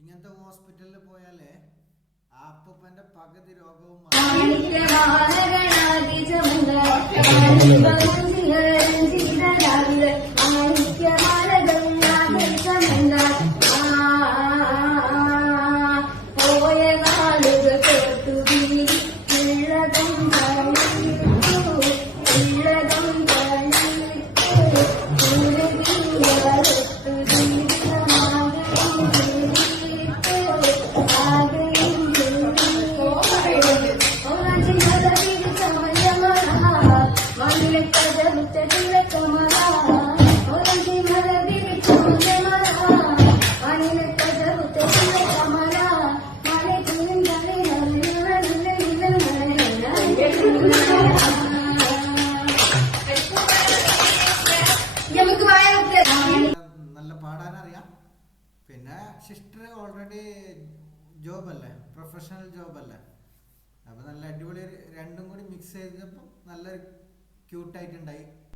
ഇങ്ങനത്തെ ഹോസ്പിറ്റലിൽ പോയാലേ അപ്പൂപ്പന്റെ പകുതി രോഗവും നല്ല പാടാനറിയാം. പിന്നെ സിസ്റ്റർ ഓൾറെഡി ജോബല്ലേ, പ്രൊഫഷണൽ ജോബല്ലേ. അപ്പൊ നല്ല അടിപൊളി രണ്ടും കൂടി മിക്സ് ചെയ്തപ്പോൾ നല്ലൊരു ക്യൂട്ടായിട്ടുണ്ടായി.